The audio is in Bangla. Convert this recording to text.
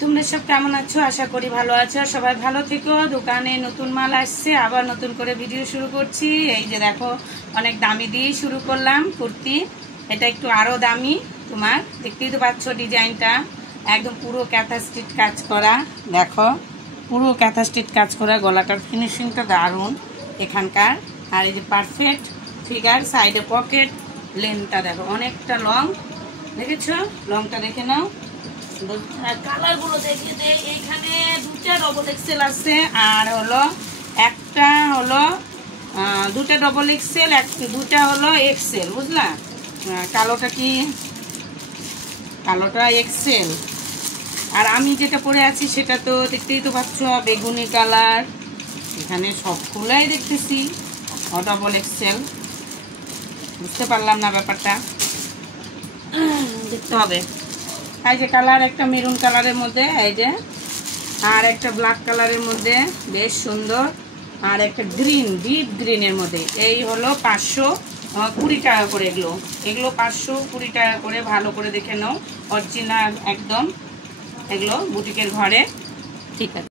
তোমরা সব কেমন আছো? আশা করি ভালো আছো। সবাই ভালো থেকো। দোকানে নতুন মাল আসছে, আবার নতুন করে ভিডিও শুরু করছি। এই যে দেখো, অনেক দামি দিয়েই শুরু করলাম কুর্তি। এটা একটু আরও দামি। তোমার দেখতেই তো পাচ্ছ ডিজাইনটা, একদম পুরো ক্যাথা স্টিচ কাজ করা। দেখো, পুরো ক্যাথা স্টিচ কাজ করা। গলাটার ফিনিশিংটা দারুণ এখানকার। আর এই যে পারফেক্ট ফিগার, সাইডে পকেট, লেন্থটা দেখো অনেকটা লং। দেখেছো? লংটা দেখে নাও। কালার গুলো দেখিয়ে দেয়। এইখানে দুটা ডবল এক্সেল আছে, আর হলো একটা হলো দুটা ডবল এক্সেল, দুটা হলো এক্সেল। বুঝলা? কালোটা কি? কালোটা এক্সেল। আর আমি যেটা পরে আছি সেটা তো দেখতেই তো পাচ্ছ, বেগুনি কালার। এখানে সবগুলাই দেখতেছি ডবল এক্সেল। বুঝতে পারলাম না ব্যাপারটা, দেখতে হবে। এই যে কালার, একটা মেরুন কালারের মধ্যে, এই যে, আর একটা ব্ল্যাক কালারের মধ্যে বেশ সুন্দর, আর একটা গ্রিন, ডিপ গ্রিনের মধ্যে। এই হলো 520 টাকা করে। এগুলো 520 টাকা করে। ভালো করে দেখে নাও, অরিজিনাল একদম। এগুলো বুটিকের ঘরে। ঠিক আছে।